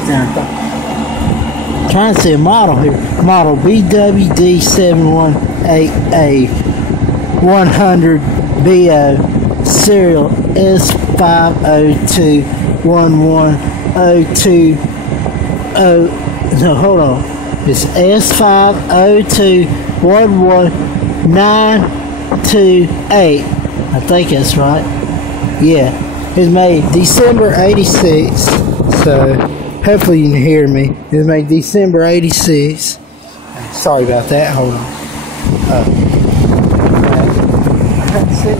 goes down. Trying to see a model here. Model BWD718A 100BO, serial S5021102. No, hold on. It's S5021198. I think that's right. Yeah. It's made December 86. So hopefully you can hear me. It was made December 86. Sorry about that. Hold on. That's it.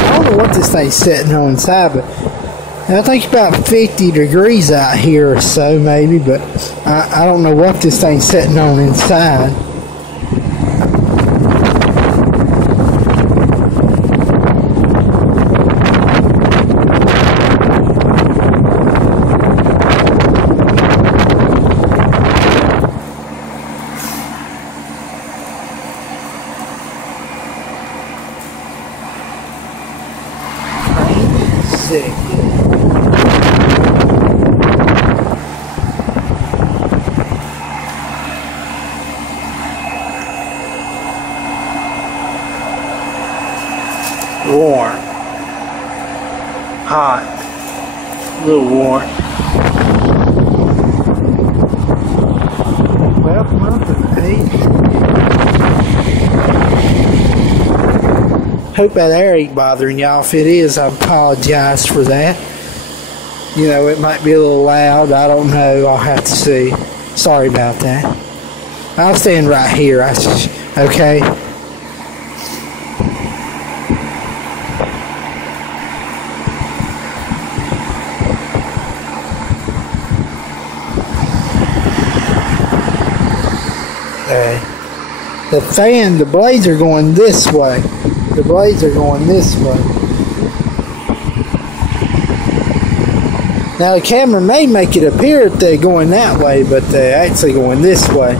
I don't know what this thing's sitting on inside, but I think it's about 50 degrees out here or so, maybe, but I don't know what this thing's sitting on inside. Sick. Warm, hot, a little warm. 12 months of age. Hope that air ain't bothering y'all. If it is, I apologize for that. You know, it might be a little loud. I don't know. I'll have to see. Sorry about that. I'll stand right here. Okay? The fan, the blades are going this way. The blades are going this way. Now the camera may make it appear that they're going that way, but they're actually going this way.